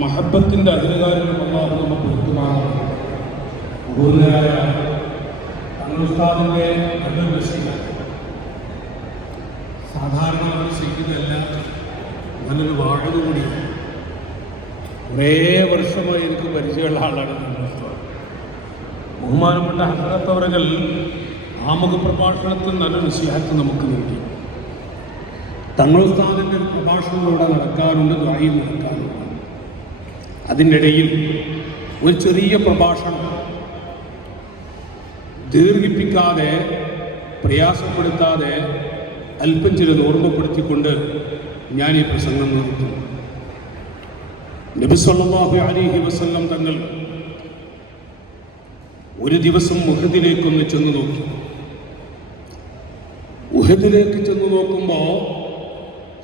മഹബത്തിൻ്റെ അധികാരം അല്ലാഹു നമുക്ക് കൊടുക്കുമാറാണ്. ബഹുമാനരായ തങ്ങൾ ഉസ്താദിൻ്റെ നല്ലൊരു നസീഹത്ത് സാധാരണ അവർ ചെയ്യുന്നതല്ല, നല്ലൊരു വാഴത് കൂടിയാണ്. കുറേ വർഷമായി എനിക്ക് പരിചയമുള്ള ആളാണ് തങ്ങൾ ഉസ്താദ്. ബഹുമാനപ്പെട്ട ഹസ്രത്ത് അവറുകൾ ആമുഖ പ്രഭാഷണത്തിൽ നല്ലൊരു നസീഹത്ത് നമുക്ക് നൽകി. തങ്ങൾ ഉസ്താദിൻ്റെ പ്രഭാഷണങ്ങളിലൂടെ നടക്കാറുണ്ട്, ദുആയും നടക്കാറുണ്ട്. അതിൻ്റെ ഇടയിൽ ഒരു ചെറിയ പ്രഭാഷണം ദീർഘിപ്പിക്കാതെ പ്രയാസപ്പെടുത്താതെ അല്പം ചിലത് ഓർമ്മപ്പെടുത്തിക്കൊണ്ട് ഞാൻ ഈ പ്രസംഗം നിർത്തും. നബി സല്ലല്ലാഹു അലൈഹി വസല്ലം തങ്ങൾ ഒരു ദിവസം ഉഹദിലേക്കൊന്ന് ചെന്ന് നോക്കി. ഉഹദിലേക്ക് ചെന്ന് നോക്കുമ്പോൾ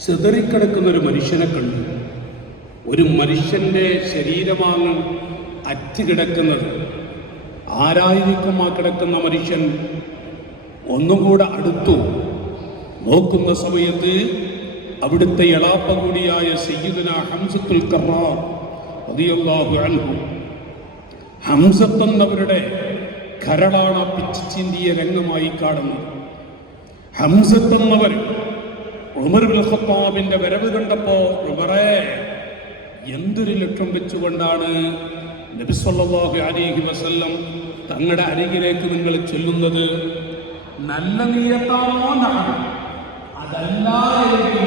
ചിതറിക്കിടക്കുന്നൊരു മനുഷ്യനെ കണ്ടു. ഒരു മനുഷ്യൻ്റെ ശരീരമാണ് അറ്റുകിടക്കുന്നത്. ആരായിരിക്കും ആ കിടക്കുന്ന മനുഷ്യൻ? ഒന്നുകൂടെ അടുത്തു നോക്കുന്ന സമയത്ത് അവിടുത്തെ എളാപ്പ കൂടിയായ സയ്യിദുനാ ഹംസത്തുൽ കറാർ റളിയല്ലാഹു അൻഹു, ഹംസത്ത് എന്നവരുടെ കരളാണ് പിച്ചു ചിന്തിയ രംഗമായി കാണുന്നത്. ഹംസത്ത് എന്നവർ ഉമർ ഇബ്നുൽ ഖത്താബിന്റെ വരവ് കണ്ടപ്പോൾ ഉമറേ, എന്തൊരു ലക്ഷ്യം വെച്ചുകൊണ്ടാണ് നബി സല്ലല്ലാഹു അലൈഹി വസല്ലം തങ്ങളുടെ അരികിലേക്ക് നിങ്ങൾ ചെല്ലുന്നത്? നല്ല നീയത്താണോ? അതല്ല എങ്കിൽ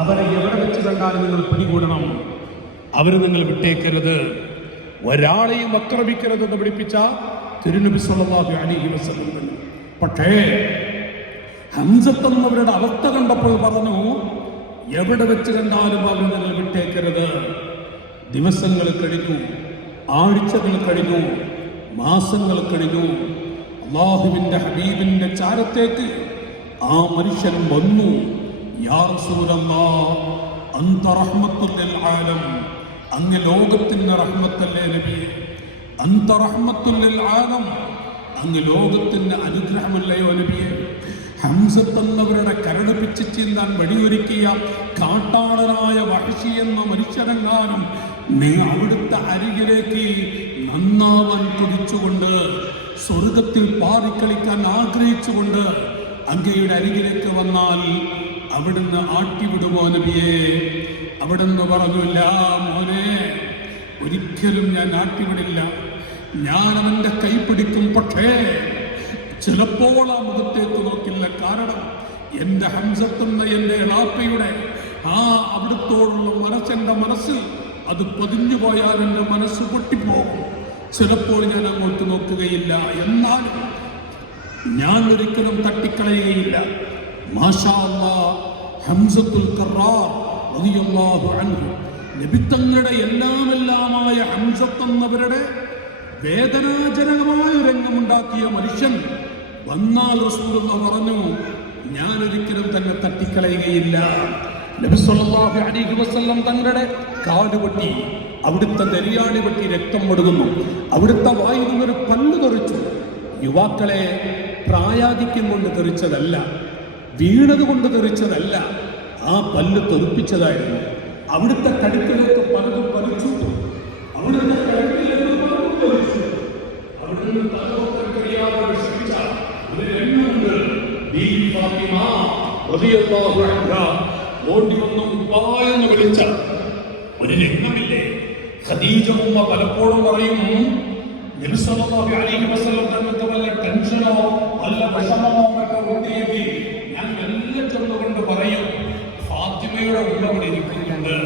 അവരെ എവിടെ വെച്ച് കണ്ടാലും നിങ്ങൾ പിടികൂടണം, അവരെ നിങ്ങൾ വിട്ടേക്കരുത്, ഒരാളെയും ആക്രമിക്കരുതെന്ന് പഠിപ്പിച്ച തിരുനബി സല്ലല്ലാഹു അലൈഹി വസല്ലം. പക്ഷേ ഹംസത്ത് എന്നവരുടെ അവസ്ഥ കണ്ടപ്പോൾ പറഞ്ഞു, എവിടെ വെച്ച് കണ്ടാലും അവരെ നിങ്ങൾ വിട്ടേക്കരുത്. ദിവസങ്ങൾ കഴിഞ്ഞു, ആഴ്ചകൾ കഴിഞ്ഞു, മാസങ്ങൾ കഴിഞ്ഞു. അല്ലാഹുവിൻ്റെ ഹബീബിൻ്റെ ചാരത്തേക്ക് ആ മനുഷ്യൻ വന്നു. യാ റസൂലല്ലാഹ്, അന്ത റഹ്മത്തുൽ ലിൽ ആലം, അങ്ങ് ലോകത്തിന്റെ റഹ്മത്തല്ലേ നബിയേ. അന്ത റഹ്മത്തുൽ ലിൽ ആലം, അങ്ങ് ലോകത്തിന്റെ അനുഗ്രഹമല്ലയോ നബിയേ. ഹംസത്ത് എന്നവരുടെ കരട് പിച്ച് ചീന്താൻ വഴിയൊരുക്കിയ കാട്ടാളനായ വഹ്ശി എന്ന മനുഷ്യനെങ്ങാനും അവിടുത്തെ അരികിലേക്ക് നന്നാവാൻ കൊതിച്ചുകൊണ്ട്, സ്വർഗത്തിൽ പാറിക്കളിക്കാൻ ആഗ്രഹിച്ചുകൊണ്ട് അങ്ങയുടെ അരികിലേക്ക് വന്നാൽ അവിടുന്ന് ആട്ടിവിടുമോ നബിയേ? അവിടുന്ന് പറഞ്ഞില്ല, മോനെ, ഒരിക്കലും ഞാൻ ആട്ടിവിടില്ല, ഞാൻ അവൻ്റെ കൈ പിടിക്കും. പക്ഷേ ചിലപ്പോൾ ആ മുഖത്തേക്ക് നോക്കില്ല. കാരണം എൻ്റെ ഹംസത്തെന്ന എൻ്റെ എളാപ്പയുടെ ആ അവിടുത്തോടുള്ള മനസ്സെൻ്റെ മനസ്സിൽ അത് പൊതിഞ്ഞു പോയാൽ എൻ്റെ മനസ്സ് പൊട്ടിപ്പോകും. ചിലപ്പോൾ ഞാൻ അങ്ങോട്ട് നോക്കുകയില്ല. എന്നാലും ഞാൻ ഒരിക്കലും തട്ടിക്കളയുകയില്ല. മാഷാ അല്ലാഹ്, ഹംസത്തുൽ കറാർ റളിയല്ലാഹു അൻഹു, നബിത്തങ്ങളുടെ എല്ലാമെല്ലാമായ ഹംസത്ത് എന്നവരുടെ വേദനാജനകമായ രംഗമുണ്ടാക്കിയ മനുഷ്യൻ വന്നാൽ റസൂലുള്ളാഹി പറഞ്ഞു, ഞാൻ ഒരിക്കലും തന്നെ തട്ടിക്കളയുകയില്ല. നബി സല്ലല്ലാഹു അലൈഹി വസല്ലം തങ്ങളുടെ കാലുപൊട്ടി, അവിടുത്തെ നെരിയാണി പൊട്ടി രക്തം ഒഴുകുന്നു. അവിടുത്തെ വായിൽ നിന്നൊരു പല്ല് തെറിച്ചു. യുവാക്കളെ, പ്രായാധിക്യം കൊണ്ട് തെറിച്ചതല്ല, വീണത് കൊണ്ട് തെറിച്ചതല്ല, ആ പല്ല് തെറിപ്പിച്ചതായിരുന്നു. അവിടുത്തെ കഴുത്തിലേക്ക് പലതും വലിച്ചു, അവിടുത്തെ കഴുത്തിലേക്ക് പലതും വലിച്ചു. അവിടുന്ന് തലവൊക്കെ കഴിയാതെ വിഷമിച്ച ഒരു രംഗമുണ്ട്. ബീവി ഫാത്തിമ റളിയല്ലാഹു അൻഹ ഓടി വന്ന് ഉപ്പായെന്ന് വിളിച്ച ഒരു രംഗമില്ലേ? ഖദീജ ഉമ്മ പലപ്പോഴും പറയും, നബി സല്ലല്ലാഹു അലൈഹി വസല്ലം തങ്ങൾക്ക് വല്ല ടെൻഷനോ വല്ല വിഷമമോ ഒക്കെ ഉണ്ടായെങ്കിൽ ഞാൻ എല്ലാം ചെന്നുകൊണ്ട് പറയും, ഫാത്തിമയുടെ ഉമ്മ ഇരിക്കുന്നുണ്ട്.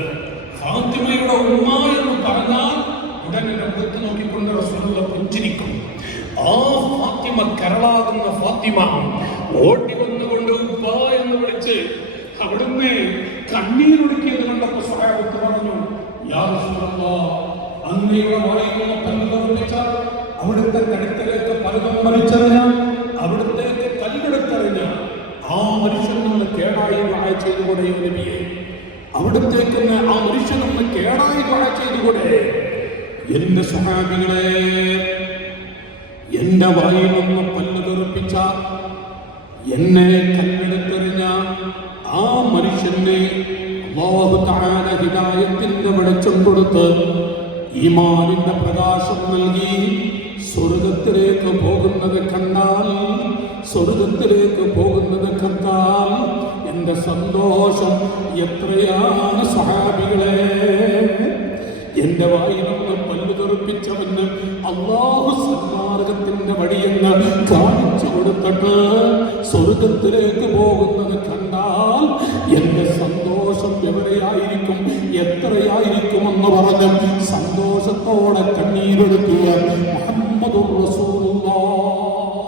ഫാത്തിമയുടെ ഉമ്മ എന്ന് പറഞ്ഞാൽ ഉടനെ മുഖത്ത് നോക്കി പുഞ്ചിരിക്കും. ആ ഫാത്തിമ, കരളാകുന്ന ഫാത്തിമ ഓടി വന്നുകൊണ്ട് ഉപ്പ എന്ന് വിളിച്ച് അവിടുന്ന് കണ്ണീരൊടുക്കിയത് കണ്ടപ്പോൾ സ്വഹാബത്ത് പറഞ്ഞു, യാ റസൂലല്ലാഹ്, അങ്ങയുടെ വായിൽ നിന്ന് പല്ലുറപ്പിച്ച, അവിടുത്തെ കഴുത്തിലേക്ക് പലതും വലിച്ചെറിഞ്ഞ, അവിടുത്തേക്ക് കല്ലെടുത്തെറിഞ്ഞ ആ മനുഷ്യനൊന്ന് കേടായി വാഴ ചെയ്തുകൂടെ നബിയെ? അവിടുത്തേക്ക് ആ മനുഷ്യനൊന്ന് കേടായി വാഴ ചെയ്തുകൂടെ? എന്റെ സ്വഹാബികളെ, എന്റെ വായിൽ നിന്ന് പല്ല് തെറിപ്പിച്ച, എന്നെ കല്ലെടുത്തെറിഞ്ഞ ആ മനുഷ്യനെ അല്ലാഹു തആല ഹിദായത്തിന്റെ വെളിച്ചം കൊടുത്ത് ഈമാനിന്റെ പ്രകാശം നൽകി സ്വർഗത്തിലേക്ക് പോകുന്നത് കണ്ടാൽ, സ്വർഗത്തിലേക്ക് പോകുന്നത് കണ്ടാൽ എന്റെ സന്തോഷം എത്രയാണ് സ്വഹാബികളെ! എന്റെ വായിലൊന്ന് പല്ലു തെറിപ്പിച്ചവന് അല്ലാഹു സന്മാർഗത്തിന്റെ വഴിയെന്ന് കാണിച്ചു കൊടുത്തിട്ട് സ്വർഗത്തിലേക്ക് പോകുന്നത് കണ്ടാൽ എന്റെ സന്തോഷം എവിടെയായിരിക്കും, എത്രയായിരിക്കുമെന്ന് പറഞ്ഞ് സന്തോഷത്തോടെ കണ്ണീരെടുക്കുക മുഹമ്മദുർ റസൂലുള്ളാഹ്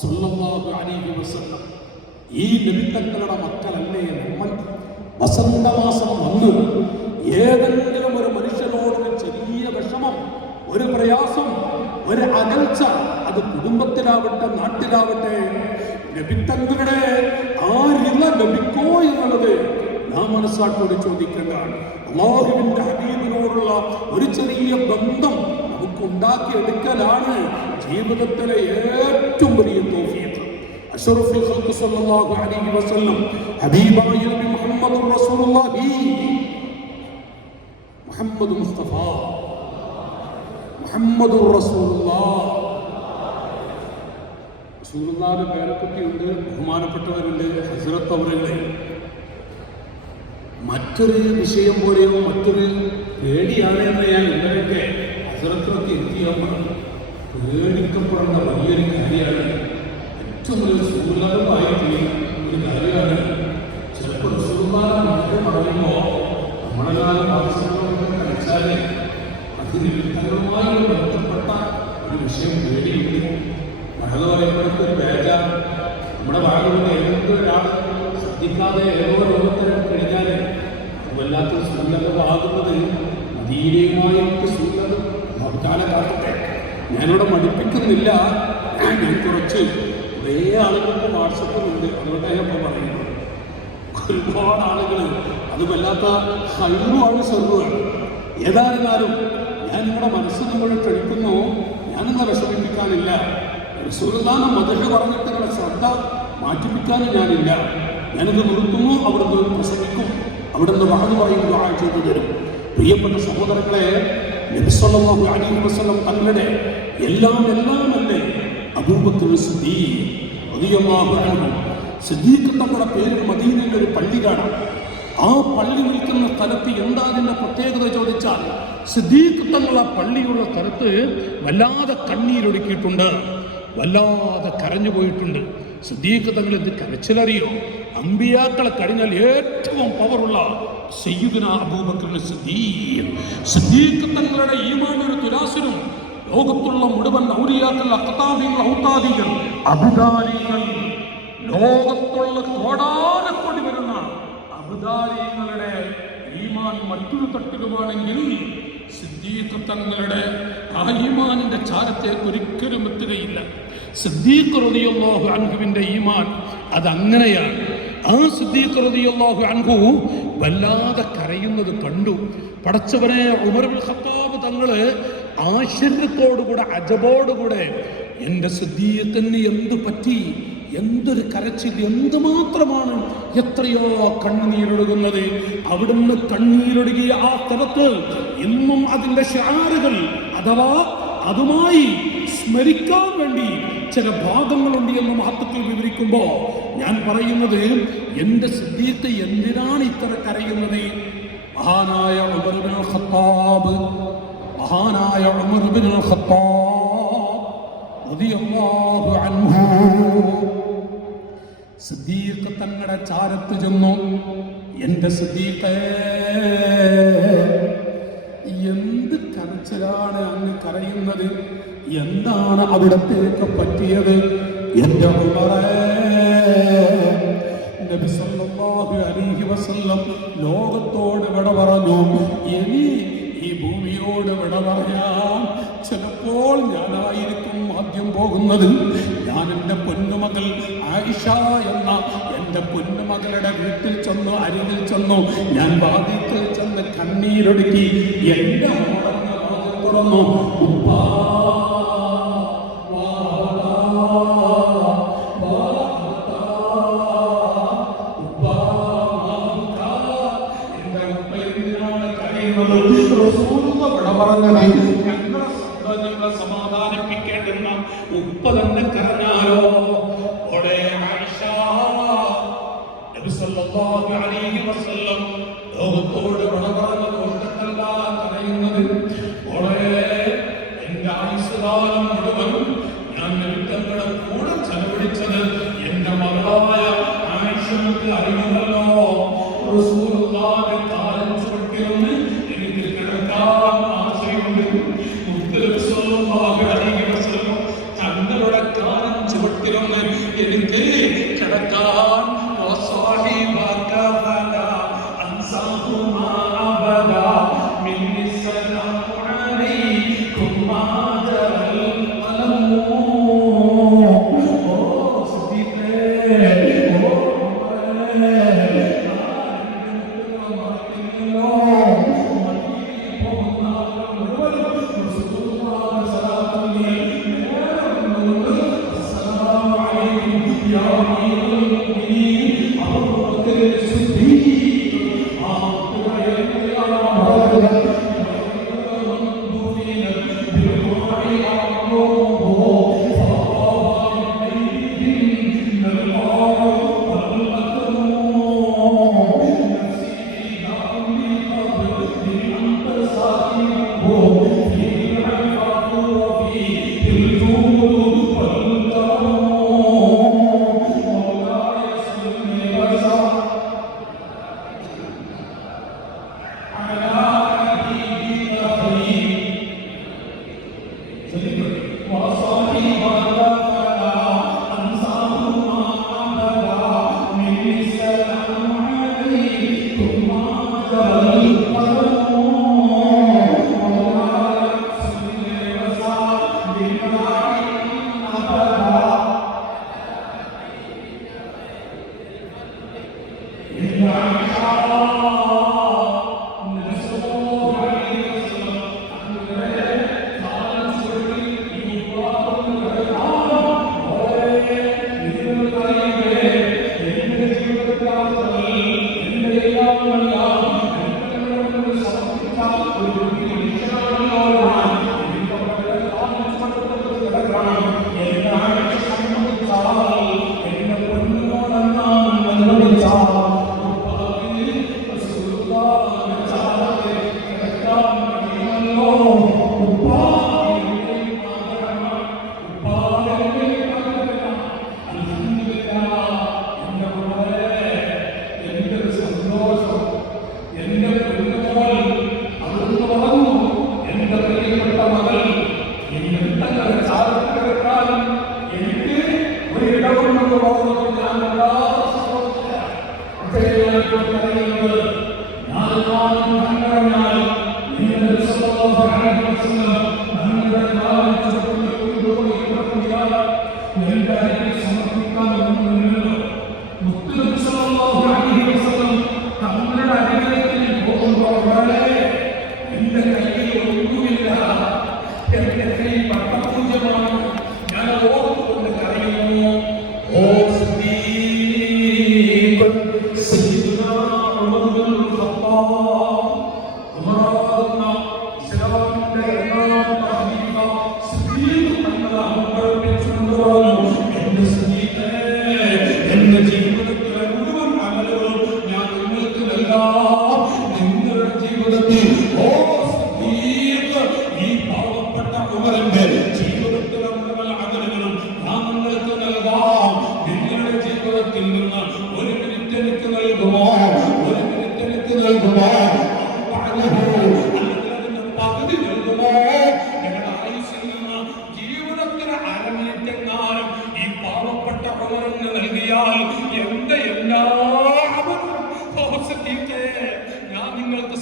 സ്വല്ലല്ലാഹു അലൈഹി വസല്ലം. ഈ നബി തങ്ങളുടെ മക്കളല്ലേ നമ്മൾ? വസന്തമാസം വന്നു ഏതെങ്കിലും ഒരു മനുഷ്യനോടൊരു ചെറിയ വിഷമം, ഒരു പ്രയാസം, ഒരു അകൽച്ച, അത് കുടുംബത്തിലാവട്ടെ നാട്ടിലാവട്ടെ, നബിത്തങ്ങളുടെ ആ റിള ലഭിക്കോ എന്നുള്ളത് നാം മനസ്സാക്കോട് ചോദിക്കേണ്ടതാണ്. അല്ലാഹുവിന്റെ ഹബീബിനോടുള്ള ഒരു ചെറിയ ബന്ധം നമുക്ക് ഉണ്ടാക്കിയെടുക്കലാണ് ജീവിതത്തിലെ ഏറ്റവും വലിയ തൗഫീഖ്. അഷ്റഫുൽ ഖൽഖ് സ്വല്ലല്ലാഹു അലൈഹി വസല്ലം ഹബീബായ നബി മുഹമ്മദുർ റസൂലുള്ളാഹി മുഹമ്മദ് മുസ്തഫ മുഹമ്മദുർ റസൂലുള്ളാഹ്. റസൂലുള്ളാഹിന്റെ പേരക്കുട്ടിയുണ്ട്, ബഹുമാനപ്പെട്ടവരുണ്ട്, ഹസ്രത്ത് അവരുടെ. മറ്റൊരു വിഷയം പോലെയോ മറ്റൊരു പേടിയാണ് എന്ന് ഞാൻ ഇന്നലെയൊക്കെ ഹസ്രത്തിനൊക്കെ എത്തിയാൽ പേടിക്കപ്പെടേണ്ട വലിയൊരു കാര്യമാണ്. ഏറ്റവും വലിയ സുഹൃതമായിട്ടുള്ള ഒരു കാര്യമാണ്. ചിലപ്പോൾ റസൂലുള്ളാഹിനെ പറയുമ്പോൾ നമ്മളെല്ലാവരും ആവശ്യങ്ങളൊക്കെ കഴിച്ചാൽ അതിന് വ്യക്തങ്ങളുമായി ബന്ധപ്പെട്ട ഒരു വിഷയം പേടിയുണ്ട്. മഴ പറയുമ്പോഴത്തെ ഒരു ബേജാർ, നമ്മുടെ ഭാഗത്ത് ഏതെങ്കിലും ഒരാൾ ശ്രദ്ധിക്കാതെ ഏതോ രോഗത്തിന് കഴിഞ്ഞാൽ വല്ലാത്തൊരു സൂര്യമാകുന്നത് മദീനയുമായിട്ട് സൂര്യത ഭക്താനെ കാട്ടട്ടെ. ഞാനിവിടെ മടുപ്പിക്കുന്നില്ല. ഞാൻ കുറച്ച് കുറേ ആളുകൾക്ക് വാട്സപ്പിലുണ്ട്, അതുകൊണ്ടാണ് ഞാൻ ഇപ്പോൾ പറയുന്നത്. ഒരുപാട് ആളുകൾ അത് വല്ലാത്ത ഹൈറുമാണ്, സെറുവാണ്. ഏതായിരുന്നാലും ഞാൻ നിങ്ങളുടെ മനസ്സ് നമ്മൾ കഴിക്കുന്നു, ഞാൻ നിങ്ങളെ വിഷമിപ്പിക്കാനില്ല. റസൂലുള്ളാഹിന്റെ മദ്ഹ് പറഞ്ഞിട്ട് നിങ്ങളുടെ ശ്രദ്ധ മാറ്റിപ്പിക്കാനും ഞാനില്ല. ഞാനിത് നിർത്തുന്നു, അവിടുന്ന് പ്രസംഗിക്കും, അവിടുന്ന് വഅദ് പറയും, ദുആ ചെയ്തു തരും. പ്രിയപ്പെട്ട സഹോദരങ്ങളെ, നബി സല്ലല്ലാഹു അലൈഹി വസല്ലം തങ്ങളുടെ എല്ലാമല്ലേ അബൂബക്കർ സിദ്ദീഖ് റളിയല്ലാഹു അൻഹു. സിദ്ദീഖ് തങ്ങളുടെ പേരിൽ മദീനയിൽ ഒരു പള്ളി കാണാം. ആ പള്ളി നിൽക്കുന്ന സ്ഥലത്ത് എന്താ അതിൻ്റെ പ്രത്യേകത ചോദിച്ചാൽ, സിദ്ദീഖ് തങ്ങളുടെ പള്ളിയുള്ള സ്ഥലത്ത് വല്ലാതെ കണ്ണീരൊടുക്കിയിട്ടുണ്ട്, വല്ലാതെ കരഞ്ഞുപോയിട്ടുണ്ട്. സിദ്ദീഖ് തങ്ങൾ എന്ത് കരച്ചിലറിയോ? അമ്പിയാക്കളെ കഴിഞ്ഞാൽ ഏറ്റവും പവറുള്ള സയ്യിദുന അബൂബക്കർ സിദ്ദീഖ്. സിദ്ദീഖ് തങ്ങളുടെ ഈമാൻ ഒരു തുലാസിനും ലോകത്തുള്ള മുഴുവൻ ഔലിയാക്കൾ, അഖ്താബികൾ, ഔതാദികൾ, അബ്ദാലികൾ, ലോകത്തുള്ള കോടാനക്കോടി വരുന്ന അബ്ദാലികളുടെ ഈമാൻ മറ്റൊരു തട്ടിലുമാണെങ്കിൽ സിദ്ദീഖ് തങ്ങളുടെ ആ ഈമാനിന്റെ ചാരത്തേക്ക് ഒരിക്കലും എത്തുകയില്ല. സിദ്ദീഖ് റളിയല്ലാഹു അൻഹുവിന്റെ ഈമാൻ അതങ്ങനെയാണ്. ആ സിദ്ദീഖ് റളിയല്ലാഹു അൻഹു വല്ലാതെ കരയുന്നത് കണ്ടു. പടച്ചവനെ, ഉമർ ഇബ്നുൽ ഖത്താബ് തങ്ങള് ആശ്ചര്യത്തോടുകൂടെ, അജബോടുകൂടെ, എൻ്റെ സിദ്ദീഖിന് എന്തു പറ്റി, എന്തൊരു കരച്ചിൽ, എന്തുമാത്രമാണ്, എത്രയോ കണ്ണുനീരൊഴുകുന്നത്. അവിടുന്ന് കണ്ണീരൊഴുകിയ ആ സ്ഥലത്ത് ഇന്നും അതിൻ്റെ ഷിആറുകൾ അഥവാ അതുമായി സ്മരിക്കാൻ വേണ്ടി ചില ഭാഗങ്ങളുണ്ട് എന്ന് മഹത്വത്തിൽ വിവരിക്കുമ്പോൾ ഞാൻ പറയുന്നത്, എൻ്റെ സിദ്ദീഖ് എന്തിനാണ് ഇത്ര കരയുന്നത്? മഹാനായ ഉമർ ഇബ്നുൽ ഖത്താബ് റളിയല്ലാഹു അൻഹു സിദ്ദീഖ് തങ്ങളുടെ ചാരത്ത് ചെന്നു. എൻ്റെ സിദ്ദീഖേ, എന്ത് കരച്ചിലാണ് അങ്ങ് കരയുന്നത്? എന്താണ് അവിടത്തേക്ക് പറ്റിയത്? എന്റെ ഉമറേ, നബി സല്ലല്ലാഹു അലൈഹി വസല്ലം ലോകത്തോട് വിട പറഞ്ഞു. ഇനി ഈ ഭൂമിയോട് വിട പറയാം. ചിലപ്പോൾ ഞാനായിരിക്കും ആദ്യം പോകുന്നത്. ഞാൻ എൻ്റെ പൊന്നുമകൾ ആയിഷ എന്ന എൻ്റെ പൊന്നുമകളുടെ വീട്ടിൽ ചെന്നു, അരികിൽ ചെന്നു. ഞാൻ വാതിൽക്കൽ ചെന്ന് കണ്ണീരൊടുക്കി എൻ്റെ തുറന്നു. ഉപ്പാ ഞങ്ങളെ സമാധാനിപ്പിക്കേണ്ടുന്ന ഉപ്പ തന്നെ കരഞ്ഞാലോ? ലോകത്തോട് വിട പറഞ്ഞത് കൊണ്ടല്ല കരയുന്നത്. എന്റെ ആയുസ്സുകാലം മുഴുവൻ ഞാൻ നബിത്തങ്ങളുടെ കൂടെ ചെലവഴിച്ചത് എന്റെ മകളായ ആയിഷക്ക് അറിയുമല്ലോ. റസൂലുള്ളാഹിന്റെ കാലം ചുവട്ടിലൊന്ന് എനിക്ക് കിടക്കാൻ ആശയുണ്ട്. തങ്ങളുടെ കാലം ചുവട്ടിലൊന്ന് എനിക്ക് കിടക്കാൻ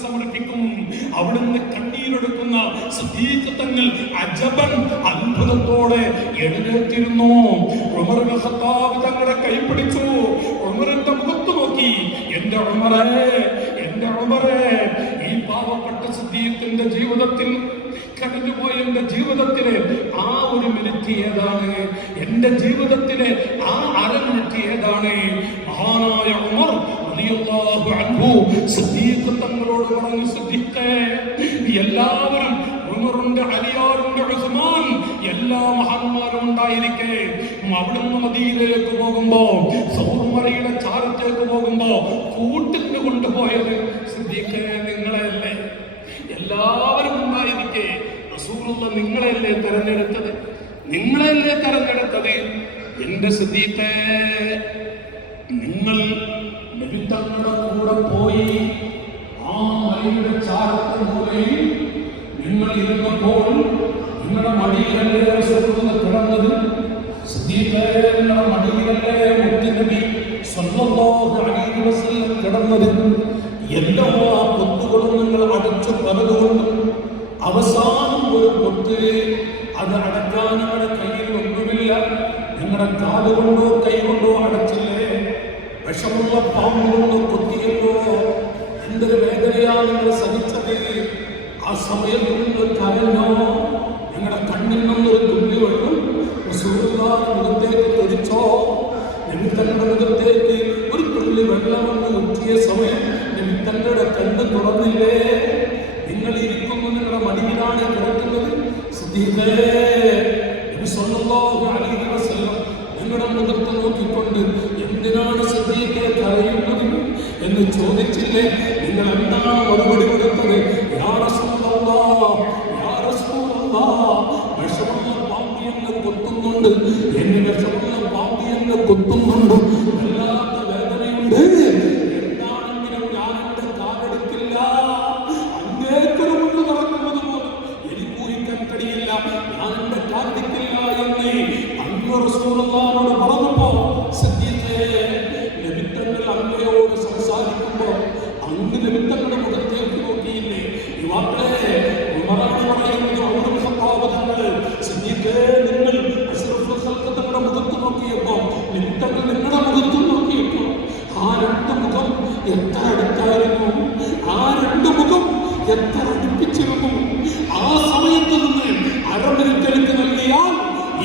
സമർപ്പിക്കും. അവിടുന്ന് കണ്ണീരെടുക്കുന്ന സിദ്ദീഖ് തങ്ങൾ അജബൻ അത്ഭുതത്തോടെ എഴുന്നേറ്റിരുന്നു. ഉമർ ഇബ്നു ഖത്താബ് തങ്ങളെ കൈപിടിച്ചു. ഉമറിന്റെ മുഖത്ത് നോക്കി, എന്റെ ഉമറേ, ഈ പാവപ്പെട്ട സിദ്ദീഖിന്റെ ജീവിതത്തിൽ കടന്നുപോയ എന്റെ ജീവിതത്തിലെ ആ ഒരു മിനിറ്റ് ഏതാണ്? എന്റെ ജീവിതത്തിലെ ആ അര മിനിറ്റ് ഏതാണ്? മഹാനായ ഉമർ റളിയല്ലാഹു അൻഹു സിദ്ദീഖ് തങ്ങളോട് പറഞ്ഞു, സിദ്ദീഖേ, എല്ലാവരും ഉമറുണ്ട്, അലിയാറുണ്ട്, ഉസ്മാൻ, എല്ലാ മഹാന്മാരും ഉണ്ടായിരിക്കെ അവിടുന്ന് മദീനയിലേക്ക് പോകുമ്പോ, സൗർമറയുടെ ചാരത്തേക്ക് പോകുമ്പോ കൂട്ടിന് കൊണ്ടുപോയത് സിദ്ദീഖേ നിങ്ങളെയല്ലേ? എല്ലാവരും ഉണ്ടായിരിക്കെ റസൂലുള്ള നിങ്ങളെയല്ലേ തെരഞ്ഞെടുത്തത്? എന്റെ സിദ്ദീഖേ, നിങ്ങൾ നബി തങ്ങളുടെ കൂടെ പോയി ആ മലയുടെ ചാരത്ത് മൂലയിൽ നിങ്ങൾ ഇരുന്നപ്പോൾ നിങ്ങളുടെ മടിയിലല്ലേ റസൂലുള്ള കിടന്നത്? സിദ്ദീഖേ, നിങ്ങളുടെ മടിയിലല്ലേ മുത്തുനബി സ്വല്ലല്ലാഹു അലൈഹി വസല്ലം കിടന്നത്? എല്ലാ പൊത്തുകളും നിങ്ങൾ അടച്ചു പലതുകൊണ്ടും അവസാനം ഒരു പൊത്ത് അത് അടക്കാൻ നിങ്ങളുടെ കയ്യിൽ ഒന്നുമില്ല. നിങ്ങളുടെ കാലുകൊണ്ടോ കൈകൊണ്ടോ അടച്ചില്ലേ? വിഷമുള്ള പാമ്പുകൊണ്ടോ കൊത്തിയല്ലോ? എന്തൊരു വേദനയാണ് നിങ്ങൾ സഹിച്ചത്? ആ സമയത്ത് നിങ്ങൾ കരഞ്ഞോ? നിങ്ങളുടെ കണ്ണിൽ നിന്നൊരു തുള്ളി വെള്ളം റസൂലുള്ളാഹിയുടെ മുഖത്തേക്ക് തെറിച്ചോ? നബി തങ്ങളുടെ മുഖത്തേക്ക് ഒരു തുള്ളി വെള്ളം കൊണ്ട് ഊറ്റിയ സമയം നബി തങ്ങളുടെ കണ്ണ് തുറന്നില്ലേ? നിങ്ങൾ ഇരിക്കുന്നു, നിങ്ങളുടെ മടിയിലാണ് കിടക്കുന്നത്. സിദ്ദീഖേ, നബി സ്വല്ലല്ലാഹു അലൈഹി വസല്ലം നിങ്ങളുടെ മുഖത്ത് നോക്കിക്കൊണ്ട് എന്തിനാണ് സിദ്ദീഖേ കരയുന്നത് എന്ന് ചോദിച്ചില്ലേ? നിങ്ങൾ എന്താണ് മറുപടി കൊടുത്തത്? യാ റസൂലല്ലാഹ്, യാ റസൂലല്ലാഹ്, വിഷമുള്ള പാമ്പ് എന്നെ കൊത്തുന്നുണ്ട്, എന്നെ വിഷമുള്ള പാമ്പ് എന്നെ കൊത്തുന്നുണ്ട്, വല്ലാത്ത വേദനയുണ്ട്. എന്താണെങ്കിലും ഞാൻ എന്റെ കാലെടുക്കില്ല. അങ്ങേക്കൊരു മുള്ളു നടക്കുന്നത് പോലും എനിക്ക് ഊഹിക്കാൻ കഴിയില്ല. ഞാൻ എന്റെ കാലെടുക്കില്ല എന്ന് അങ്ങ് റസൂലുള്ളാഹിനോട് പറഞ്ഞപ്പോ, സിദ്ദീഖേ, നബി തങ്ങൾ അങ്ങയോട് സംസാരിക്കുമ്പോ അങ്ങ് നബി തങ്ങളുടെ മുഖത്തേക്ക് നോക്കിയില്ലേ? യുവാക്കളെ, ഉമറാണ് പറയുന്നത്, ഉമർ ഇബ്നു ഖത്താബ് തങ്ങൾ, സിദ്ദീഖേ, നിങ്ങൾ അഷ്റഫുൽ ഖൽഖ് തങ്ങളുടെ മുഖത്ത് നോക്കിയപ്പോ നബി തങ്ങൾ നിങ്ങളുടെ മുഖത്ത് നോക്കിയപ്പോ ആ രണ്ട് മുഖം എത്ര അടുത്തായിരുന്നു, ആ രണ്ട് മുഖം എത്ര അടുപ്പിച്ചിരുന്നു. ആ സമയത്ത് നിന്ന് അരമിനിറ്റ് നൽകിയാൽ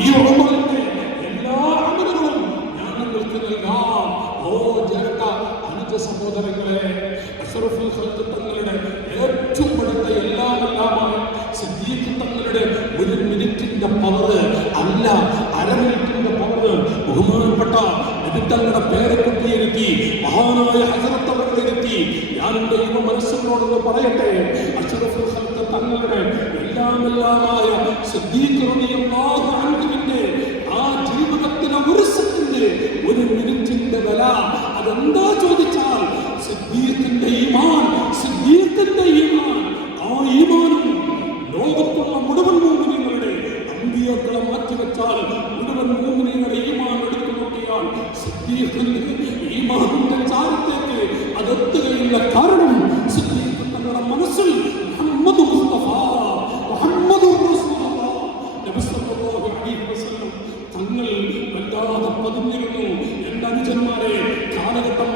ഈ ഉമറിന്റെ എല്ലാ അമലുകളും ഞാൻ നിങ്ങൾക്ക് നൽകാം. ഓ ജ്യേഷ്ഠ അനുജ സഹോദരങ്ങളെ, അഷ്റഫുൽ ഖൽഖ് തങ്ങളുടെ ഏറ്റവും അടുത്ത എല്ലാമെല്ലാമായി സിദ്ദീഖ് തങ്ങളുടെ ഒരു മിനിറ്റിന്റെ പവർ അല്ല, അരമിനിറ്റിന്റെ പവർ. ബഹുമാനപ്പെട്ട നബി തങ്ങളുടെ പേരെ കുട്ടിയിരുത്തി മഹാനായ ഹസ്രത്ത് അവരുടെ ഇരുത്തി ഞാൻ എന്റെ ഈ മനസ്സിനോടൊന്ന് പറയട്ടെ. അഷ്റഫുൽ ഖൽഖ് തങ്ങളുടെ എല്ലാമെല്ലാമായ സിദ്ദീഖ് റളിയല്ലാഹു അൻഹുവിന്റെ ആ ജീവിതത്തിലെ ഒരു സെക്കൻഡ്, ഒരു മിനിറ്റിന്റെ വില അതെന്താ ചോദിച്ചാൽ സിദ്ദീഖിന്റെ ഈമാൻ, സിദ്ദീഖിന്റെ ഈമാൻ. ആ ഈമാനും ലോകത്തുള്ള മുഴുവൻ മുഅ്മിനീങ്ങളുടെ അമ്പിയാക്കളെ മാറ്റിവെച്ചാൽ മുഴുവൻ മുഅ്മിനീങ്ങളുടെ ഈമാൻ എടുത്തു നോക്കിയാൽ സിദ്ദീഖിന്റെ ഈമാനിന്റെ ചാരത്തേക്ക് അതെത്തുകയില്ല. കാരണം സിദ്ദീഖ് തങ്ങളുടെ മനസ്സിൽ മുഹമ്മദ് മുസ്തഫ, മുഹമ്മദ് റസൂലുള്ളാഹ് നബി സല്ലല്ലാഹു അലൈഹി വസല്ലം തങ്ങൾ വല്ലാതെ പതിഞ്ഞിരുന്നു. എന്റെ അനുജന്മാരെ, കാലഘട്ടം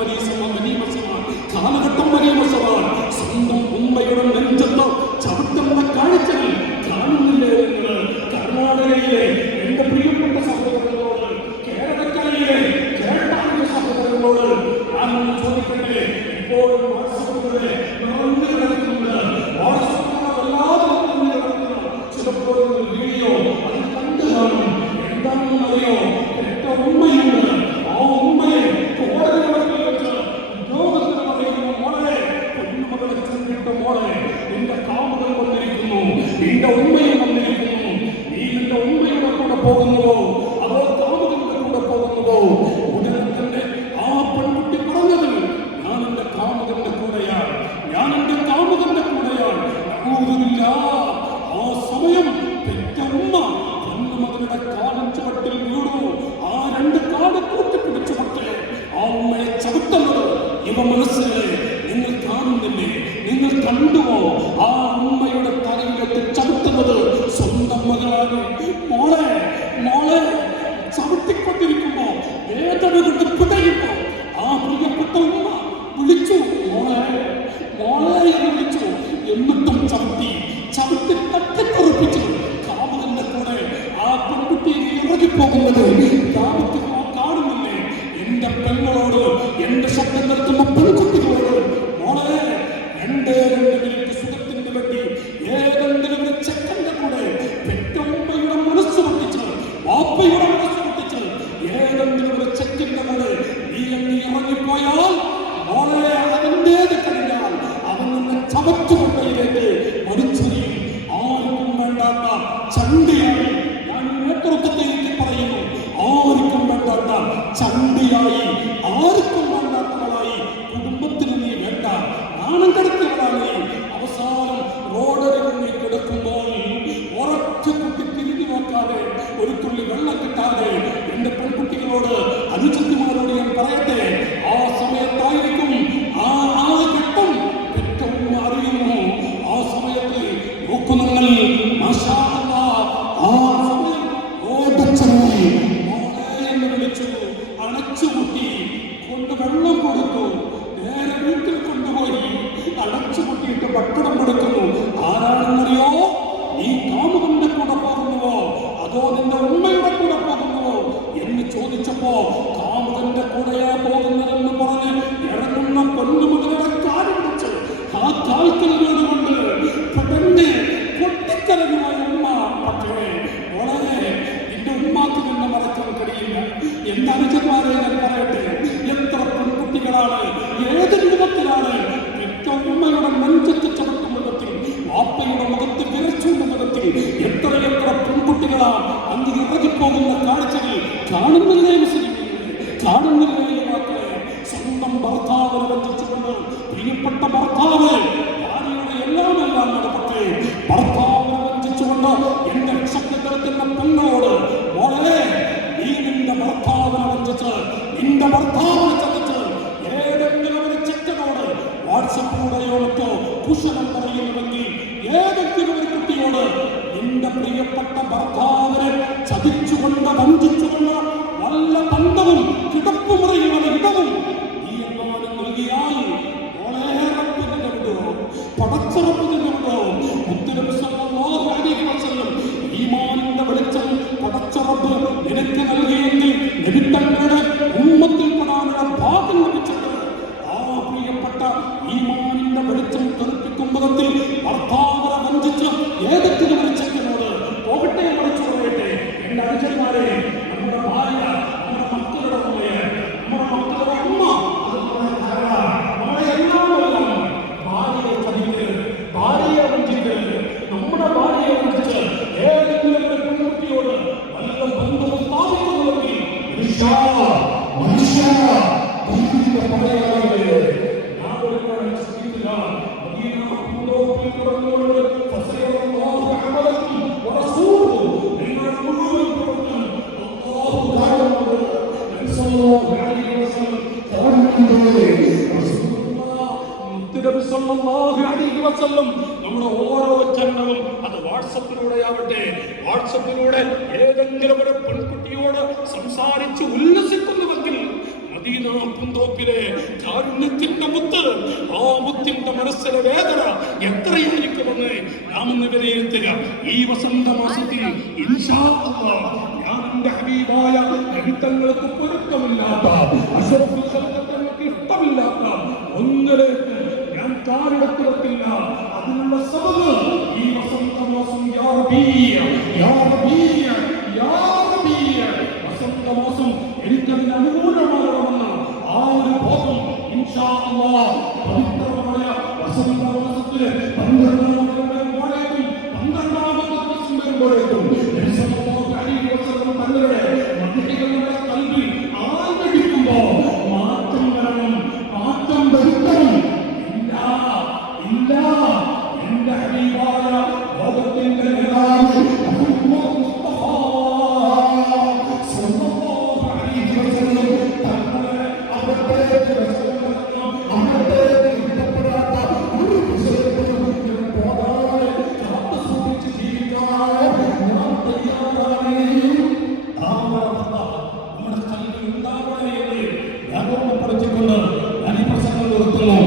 വലിയമസമാണ്. സ്വന്തം ഉമ്മയുടെ നെഞ്ചത്ത് ചവിട്ടുന്ന കാഴ്ചകൾ കാണുന്നില്ലേ നിങ്ങൾ? കർണാടകയിലെ എന്റെ പ്രിയപ്പെട്ട സഹോദരങ്ങളോട്, കേരളക്കരയിലെ കേരള സഹോദരങ്ങളോട് ഞാൻ ചോദിക്കട്ടെ, ഇപ്പോഴും വാട്സപ്പിലൂടെ നിറഞ്ഞു കിടക്കുന്നുണ്ട്, വാട്സപ്പിലല്ലാതെ ചിലപ്പോൾ വീഡിയോ അത് കണ്ടു കാണും. എന്താണെന്ന് അറിയോ? എന്റെ ഉമ്മയുണ്ട്, ആ ഉമ്മയെ കോടതി വെച്ച് ഉദ്യോഗത്തിന് പറയുന്ന മോളെ, പൊന്നുമകളെ ചെന്നിട്ട് മോളെ, നിന്റെ കാമുകൾ വന്നിരിക്കുന്നു, നിന്റെ ഉമ്മയും വന്നിരിക്കുന്നു, നീ നിന്റെ ഉമ്മയുടെ കൂടെ പോകുന്നുവോ അതോ കാമുകന്റെ കൂടെ പോകുന്നുവോ? ഉടനെ തന്നെ ആ പെൺകുട്ടി പറഞ്ഞത്, ഞാൻ എന്റെ കാമുകന്റെ കൂടെയാണ്, ഞാൻ എന്റെ കാമുകന്റെ കൂടെയാണ്. ആ സമയം പെറ്റ ഉമ്മ പൊന്നുമകളുടെ കാലം ചുവട്ടിൽ വീണു. ആ രണ്ട് കാട് കൂട്ടിപ്പിടിച്ചു മക്കളെ ആ ഉമ്മയെ ചവിട്ടുന്നത് ഇവ മനസ്സിലെ നിങ്ങൾ കാണുന്നില്ലേ? നിങ്ങൾ കണ്ടുവോ? ആ ഉമ്മയുടെ തലയിലേക്ക് ചവിട്ടുന്നത് സ്വന്തം മകളാണ്. മോളെ മോളെ ചവിട്ടിക്കൊണ്ടിരിക്കുമ്പോ വേദന കൊണ്ട് പിടയുമ്പോ ആ പ്രിയപ്പെട്ട ഉമ്മ വിളിച്ചു, മോളെ മോളെ എന്ന് വിളിച്ചു. എന്നിട്ടും ചവിട്ടി തട്ടിത്തെറിപ്പിച്ചു. കാമുകന്റെ കൂടെ ആ പെൺകുട്ടിയെ ഇറങ്ങിപ്പോകുന്നത് കാണുന്നില്ലേ? എന്റെ പെങ്ങളോട്, എന്റെ ശബ്ദം നിർത്തുന്ന പെൺകുട്ടികളോട്, മോളെ 2 മിനിറ്റ് സുഖത്തിന് വേണ്ടി ഏതെങ്കിലും ഒരു ചെക്കന്റെ കൂടെ പെറ്റമ്മയുടെ മനസ്സ് പൊട്ടിച്ച്, വാപ്പയുടെ മനസ്സ് പൊട്ടിച്ച് ഏതെങ്കിലും ഒരു ചെക്കന്റെ കൂടെ നീ ഇറങ്ങിപ്പോയാൽ മോളെ അവന്റേത് കഴിഞ്ഞാൽ അവൻ നിന്നെ ചവറ്റുകൊണ്ടയിലേക്ക് മരിച്ചെറിയും. ആർക്കും വേണ്ടാത്ത ചണ്ടിയായി, ഞാൻ നേതൃത്വത്തിലേക്ക് പറയുന്നു, ആർക്കും വേണ്ടാത്ത ചണ്ടിയായി, ആർക്കും വേണ്ടാത്തവളായി കുടുംബത്തിന് നീ വേണ്ട, നാണം കെടുത്തവളായി അവസാനം റോഡരികിൽ കിടക്കുമ്പോൾ ഒരൊറ്റ കുട്ടി തിരിഞ്ഞു നോക്കാതെ, ഒരു തുള്ളി വെള്ളം കിട്ടാതെ എന്റെ പെൺകുട്ടികളോട്, അനുജത്തിമാരോട് ഞാൻ പറയട്ടെ, ആ സമയത്തായിരിക്കും ആ ഘട്ടം ഏറ്റവും അറിയുന്നു. ആ സമയത്ത് നോക്കുന്നുങ്ങൾ ആ സമയം ഓടച്ചെന്ന് മോളെ എന്ന് വിളിച്ചു, അടച്ചുപൂട്ടി, കൊണ്ട് വെള്ളം കൊടുത്തു, നേരെ വീട്ടിൽ കൊണ്ടുപോയി അടച്ചുപൂട്ടിയിട്ട് ഭക്ഷണം കൊടുക്കുന്നു. ആരാണെന്നറിയോ? നീ കാമുകന്റെ കൂടെ പോകുന്നുവോ അതോ നിന്റെ ഉമ്മയുടെ കൂടെ പോകുന്നുവോ എന്ന് ചോദിച്ചപ്പോ കാമുകന്റെ കൂടെയാ പോകുന്നതെന്ന് പറഞ്ഞ് ഇറങ്ങുന്ന പൊന്നുമകളുടെ കാല് പിടിച്ച് ആ കാൽക്കലിനോട് കൊണ്ട് പെട്ടെന്ന് പൊട്ടിക്കരഞ്ഞുമായ ഉമ്മ. പക്ഷേ വളരെ നിന്റെ ഉമ്മാക്ക് നിന്നെ മറക്കാൻ കഴിയില്ല. എന്റെ അനുജന്മാരെ ഞാൻ പറയട്ടെ, എത്ര പെൺകുട്ടികളാണ്, ഏത് രൂപത്തിലാണ് പെറ്റ ഉമ്മയുടെ നെഞ്ചത്ത് ചവിട്ടും മുഖത്തിൽ, വാപ്പയുടെ മുഖത്ത് വിരച്ചുള്ള മുഖത്തിൽ എത്ര പെൺകുട്ടികളാ അന്ന് ഇറങ്ങിപ്പോകുന്ന കാഴ്ചകൾ കാണുന്നില്ലേ? കാണുന്നില്ലേ യുവാക്കളെ? സ്വന്തം ഭർത്താവിനെ വഞ്ചിച്ചുകൊണ്ട് പ്രിയപ്പെട്ട ഭർത്താവ് ഭാര്യയുടെ എല്ലാം നടപ്പട്ടെ, ഭർത്താവിനെ വഞ്ചിച്ചുകൊണ്ട് എന്റെ ശബ്ദത്തിലെത്തുന്ന പെണ്ണോട്, മോളെ നീ നിന്റെ ഭർത്താവിനെ വഞ്ചിച്ച്, നിന്റെ ഭർത്താവിനെ ചതിച്ച് ഏതെങ്കിലും ഒരു ചെക്കനോട് വാട്സപ്പിലൂടെയോ മറ്റോ കുശലം പറയുന്നുവെങ്കിൽ, ഏതെങ്കിലും ഒരു കുട്ടിയോട് നിന്റെ പ്രിയപ്പെട്ട ഭർത്താവിനെ ചതിച്ചുകൊണ്ട് വഞ്ചിച്ചുകൊണ്ട് നല്ല ബന്ധവും കിടപ്പുമുറിയുടെ ഇടവും നീ എങ്ങാനും നൽകിയാൽ വളരെയറപ്പിന്റെ വിടുവോ, പടച്ചുറപ്പിന്റെ വിടുവോ? മുത്തുനബി സല്ലല്ലാഹു അലൈഹി വസല്ലം ഈമാനിന്റെ വെളിച്ചം പടച്ചുറപ്പ് നിനക്ക് നൽകിയെങ്കിൽ നബിത്തങ്ങളുടെ ഉമ്മത്തിൽപ്പെടാനുള്ള ഭാഗ്യം ലഭിച്ചത്. ആ പ്രിയപ്പെട്ട ഈമാനിന്റെ വെളിച്ചം തെറിപ്പിക്കും വിധത്തിൽ ഭർത്താവിനെ വഞ്ചിച്ച് ഏതെങ്കിലും ഒരു ചെക്കനോട് പോകട്ടെ, മറിച്ചു പറയട്ടെ, എന്റെ അനുജന്മാരെ, നമ്മുടെ ഭാര്യ, നമ്മുടെ മക്കളുടെ ഉമ്മയെ, നമ്മുടെ മക്കളുടെ ഉമ്മ, അതുപോലെ നമ്മുടെ എല്ലാം ഭാര്യയെ ചതിക്കരുത്, ഭാര്യയെ വഞ്ചിക്കരുത്. നമ്മുടെ ഭാര്യയെ വഞ്ചിച്ച് ഏതെങ്കിലും ഒരു പെൺകുട്ടിയോട് നല്ല ബന്ധം സ്ഥാപിക്കുന്നുവെങ്കിൽ മനുഷ്യ നമ്മുടെ ഓരോ ചലനവും അത് വാട്സപ്പിലൂടെ ഏതെങ്കിലും ഒരു പെൺകുട്ടിയോട് സംസാരിച്ച് ഉല്ലസിക്കുന്നുവെങ്കിൽ മദീന പൂന്തോപ്പിലെ കാരുണ്യത്തിന്റെ മുത്ത്, ആ മുത്തിന്റെ മനസ്സിലെ വേദന എത്രയായിരിക്കുമെന്ന് നാം ഇന്ന് വിലയിരുത്തുക. ഈ വസന്തമാസത്തിൽ ഇൻഷാ അല്ലാഹ് ഞാൻ എന്റെ ഹബീബായ നബിതങ്ങൾക്ക് പൊരുത്തമില്ലാത്ത, അഷ്റഫുൽ ഖൽഖിന് ഇഷ്ടമില്ലാത്ത ഒന്നിലേക്ക് ഞാൻ കാലെടുത്ത് വെക്കില്ല. അതിനുള്ള സബബ് ഈ വസന്തമാസം യാ റബീയ, യാ റബീയ, യാ റബീയ, വസന്തമാസം എനിക്കതിന് അനുകൂലമാകണമെന്ന് ആ ഒരു ബോധം ഇൻഷാ അല്ലാഹ് പവിത്രമായ വസന്തമാസത്തിലെ 12-ാമത്തെ മോളേക്കും 12-ാമത്തെ ദിവസം വരുമ്പോഴേക്കും തങ്ങളുടെ മഹികളുടെ കൽവിൽ ആഞ്ഞടിക്കുമ്പോ മാറ്റം വരണം, മാറ്റം വരുത്തണം. ഇല്ല എന്റെ ഹബീബായ ലോകത്തിന്റെ നേതാവ് അവരുടെ ഓർമ്മപ്പെടുത്തിക്കൊണ്ട് ഞാൻ ഈ പ്രസംഗം നിർത്തുന്നു.